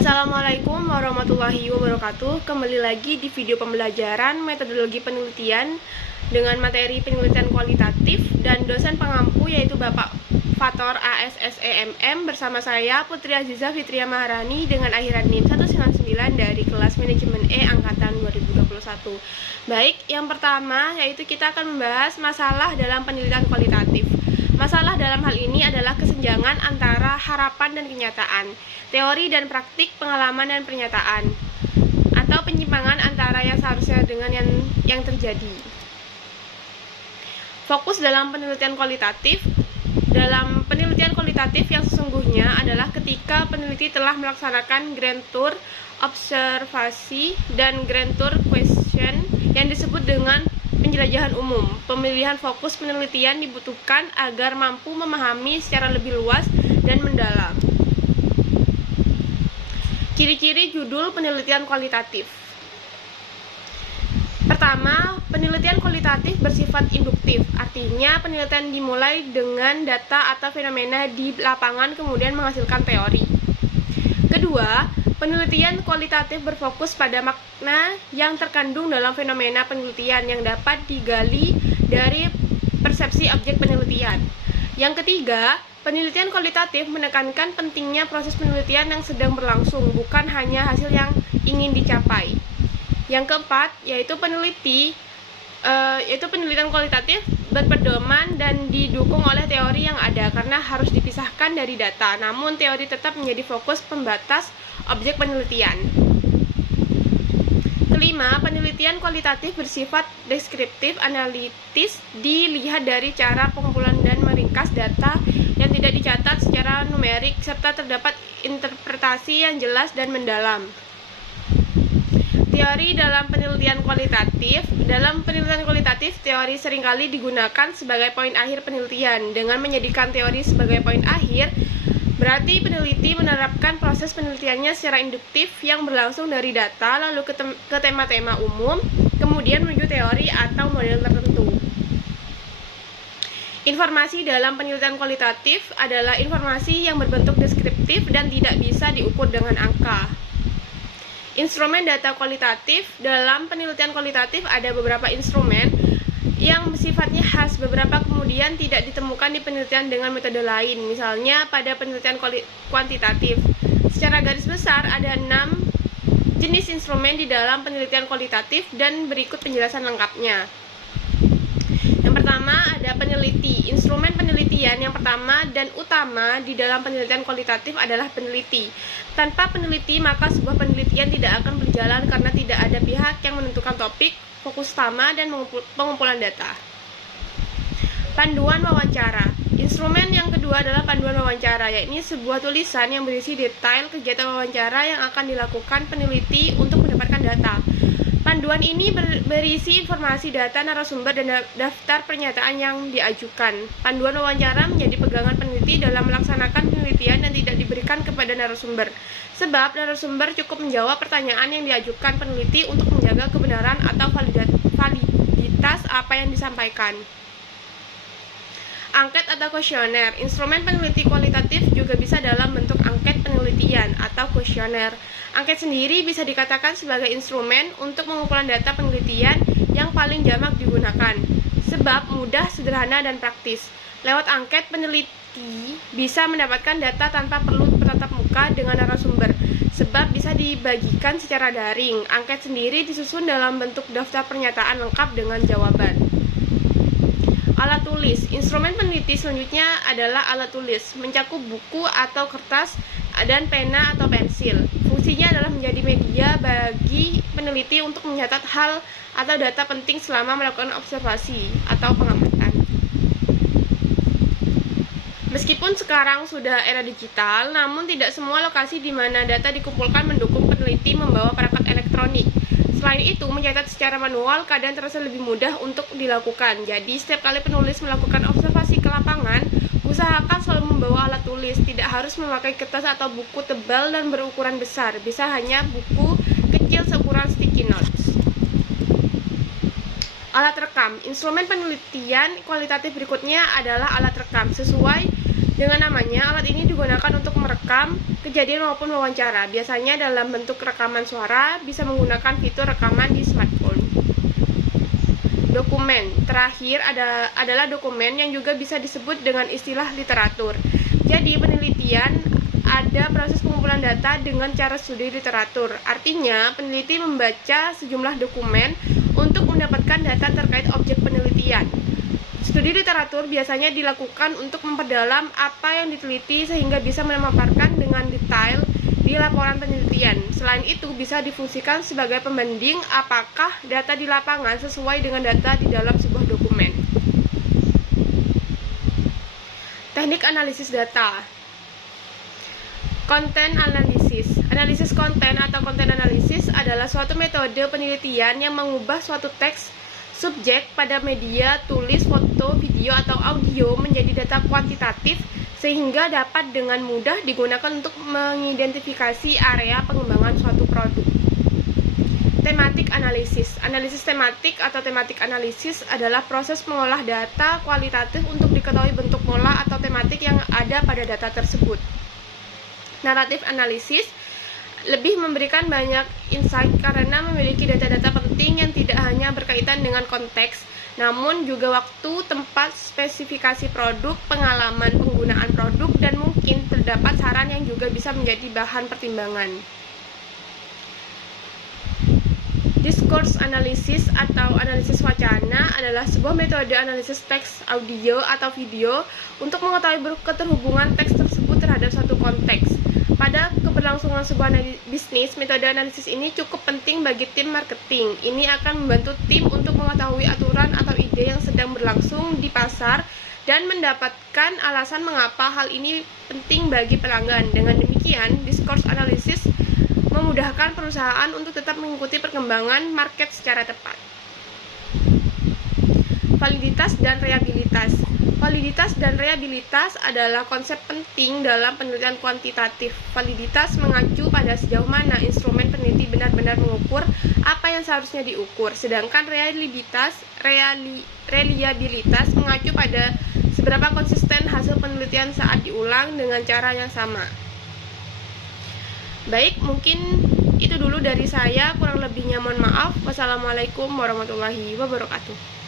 Assalamualaikum warahmatullahi wabarakatuh. Kembali lagi di video pembelajaran metodologi penelitian dengan materi penelitian kualitatif dan dosen pengampu yaitu Bapak Fator ASSEMM bersama saya Putri Aziza Fitria Maharani dengan akhiran NIM 199 dari kelas manajemen E angkatan 2021. Baik, yang pertama yaitu kita akan membahas masalah dalam penelitian kualitatif. Masalah dalam hal ini adalah kesenjangan antara harapan dan kenyataan, teori dan praktik, pengalaman dan pernyataan, atau penyimpangan antara yang seharusnya dengan yang terjadi. Fokus dalam penelitian kualitatif. Dalam penelitian kualitatif yang sesungguhnya adalah ketika peneliti telah melaksanakan grand tour observasi dan grand tour question yang disebut dengan penjelajahan umum. Pemilihan fokus penelitian dibutuhkan agar mampu memahami secara lebih luas dan mendalam. Ciri-ciri judul penelitian kualitatif. Pertama, penelitian kualitatif bersifat induktif, artinya penelitian dimulai dengan data atau fenomena di lapangan kemudian menghasilkan teori. Kedua, penelitian kualitatif berfokus pada makna yang terkandung dalam fenomena penelitian yang dapat digali dari persepsi objek penelitian. Yang ketiga, penelitian kualitatif menekankan pentingnya proses penelitian yang sedang berlangsung, bukan hanya hasil yang ingin dicapai. Yang keempat, yaitu penelitian kualitatif berpedoman dan didukung oleh teori yang ada karena harus dipisahkan dari data, namun teori tetap menjadi fokus pembatas objek penelitian. Kelima, penelitian kualitatif bersifat deskriptif analitis, dilihat dari cara pengumpulan dan meringkas data yang tidak dicatat secara numerik serta terdapat interpretasi yang jelas dan mendalam. Teori dalam penelitian kualitatif. Dalam penelitian kualitatif, teori seringkali digunakan sebagai poin akhir penelitian. Dengan menjadikan teori sebagai poin akhir, berarti peneliti menerapkan proses penelitiannya secara induktif yang berlangsung dari data lalu ke tema-tema umum, kemudian menuju teori atau model tertentu. Informasi dalam penelitian kualitatif adalah informasi yang berbentuk deskriptif dan tidak bisa diukur dengan angka. Instrumen data kualitatif. Dalam penelitian kualitatif ada beberapa instrumen yang sifatnya khas, beberapa kemudian tidak ditemukan di penelitian dengan metode lain, misalnya pada penelitian kuantitatif. Secara garis besar ada 6 jenis instrumen di dalam penelitian kualitatif dan berikut penjelasan lengkapnya. Yang pertama ada peneliti. Instrumen penelitian yang pertama dan utama di dalam penelitian kualitatif adalah peneliti. Tanpa peneliti maka sebuah penelitian tidak akan berjalan karena tidak ada pihak yang menentukan topik, fokus utama, dan pengumpulan data. Panduan wawancara. Instrumen yang kedua adalah panduan wawancara, yaitu sebuah tulisan yang berisi detail kegiatan wawancara yang akan dilakukan peneliti untuk mendapatkan data. Panduan ini berisi informasi data narasumber dan daftar pernyataan yang diajukan. Panduan wawancara menjadi pegangan peneliti dalam melaksanakan penelitian dan tidak diberikan kepada narasumber, sebab narasumber cukup menjawab pertanyaan yang diajukan peneliti untuk menjaga kebenaran atau validitas apa yang disampaikan. Angket atau kuesioner. Instrumen peneliti kualitatif juga bisa dalam bentuk angket penelitian atau kuesioner. Angket sendiri bisa dikatakan sebagai instrumen untuk pengumpulan data penelitian yang paling jamak digunakan, sebab mudah, sederhana, dan praktis. Lewat angket, peneliti bisa mendapatkan data tanpa perlu bertatap muka dengan narasumber, sebab bisa dibagikan secara daring. Angket sendiri disusun dalam bentuk daftar pernyataan lengkap dengan jawaban. Alat tulis. Instrumen peneliti selanjutnya adalah alat tulis, mencakup buku atau kertas dan pena atau pensil. Fungsinya adalah menjadi media bagi peneliti untuk mencatat hal atau data penting selama melakukan observasi atau pengamatan. Meskipun sekarang sudah era digital, namun tidak semua lokasi di mana data dikumpulkan mendukung peneliti membawa perangkat elektronik. Selain itu, mencatat secara manual kadang terasa lebih mudah untuk dilakukan. Jadi, setiap kali penulis melakukan observasi ke lapangan, usahakan selalu membawa alat tulis. Tidak harus memakai kertas atau buku tebal dan berukuran besar. Bisa hanya buku kecil seukuran sticky notes. Alat rekam. Instrumen penelitian kualitatif berikutnya adalah alat rekam. Sesuai Dengan namanya, alat ini digunakan untuk merekam kejadian maupun wawancara. Biasanya dalam bentuk rekaman suara, bisa menggunakan fitur rekaman di smartphone. Dokumen. Terakhir adalah dokumen yang juga bisa disebut dengan istilah literatur. Jadi, penelitian ada proses pengumpulan data dengan cara studi literatur. Artinya, peneliti membaca sejumlah dokumen untuk mendapatkan data terkait objek penelitian. Studi literatur biasanya dilakukan untuk memperdalam apa yang diteliti sehingga bisa memaparkan dengan detail di laporan penelitian. Selain itu, bisa difungsikan sebagai pembanding apakah data di lapangan sesuai dengan data di dalam sebuah dokumen. Teknik analisis data. Konten analisis. Analisis konten atau konten analisis adalah suatu metode penelitian yang mengubah suatu teks subjek pada media tulis, foto, video, atau audio menjadi data kuantitatif sehingga dapat dengan mudah digunakan untuk mengidentifikasi area pengembangan suatu produk. Tematik analisis. Analisis tematik atau tematik analisis adalah proses mengolah data kualitatif untuk diketahui bentuk pola atau tematik yang ada pada data tersebut. Naratif analisis lebih memberikan banyak insight karena memiliki data-data penting yang tidak hanya berkaitan dengan konteks, namun juga waktu, tempat, spesifikasi produk, pengalaman penggunaan produk, dan mungkin terdapat saran yang juga bisa menjadi bahan pertimbangan. Discourse analysis atau analisis wacana adalah sebuah metode analisis teks, audio, atau video untuk mengetahui keterhubungan teks tersebut terhadap suatu konteks. Pada keberlangsungan sebuah bisnis, metode analisis ini cukup penting bagi tim marketing. Ini akan membantu tim untuk mengetahui aturan atau ide yang sedang berlangsung di pasar dan mendapatkan alasan mengapa hal ini penting bagi pelanggan. Dengan demikian, discourse analysis memudahkan perusahaan untuk tetap mengikuti perkembangan market secara tepat. Validitas dan reliabilitas. Validitas dan reliabilitas adalah konsep penting dalam penelitian kuantitatif. Validitas mengacu pada sejauh mana instrumen peneliti benar-benar mengukur apa yang seharusnya diukur, sedangkan reliabilitas mengacu pada seberapa konsisten hasil penelitian saat diulang dengan cara yang sama. Baik, mungkin itu dulu dari saya, kurang lebihnya mohon maaf. Wassalamualaikum warahmatullahi wabarakatuh.